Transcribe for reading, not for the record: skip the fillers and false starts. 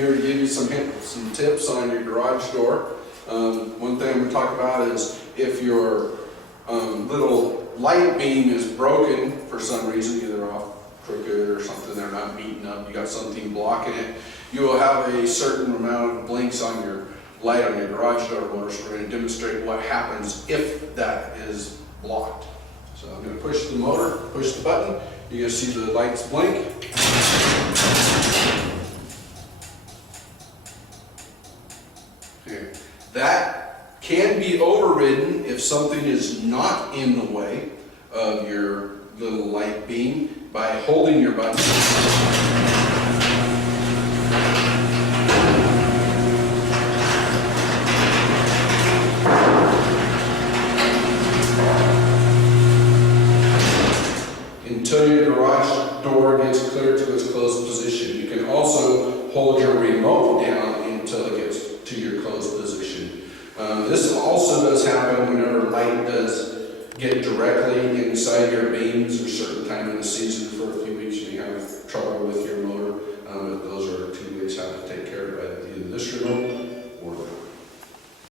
here to give you some hints, some tips on your garage door. One thing I'm going to talk about is if your little light beam is broken for some reason, either off crooked or something, they're not meeting up, you got something blocking it, you will have a certain amount of blinks on your light on your garage door motor. So we're going to demonstrate what happens if that is blocked. So I'm going to push the motor, push the button, you're going to see the lights blink. Okay. That can be overridden if something is not in the way of your little light beam by holding your button. Until your garage door gets clear to its closed position. You can also hold your remote down until it gets to your closed position. This also does happen whenever light does get directly inside your beams or certain time in the season for a few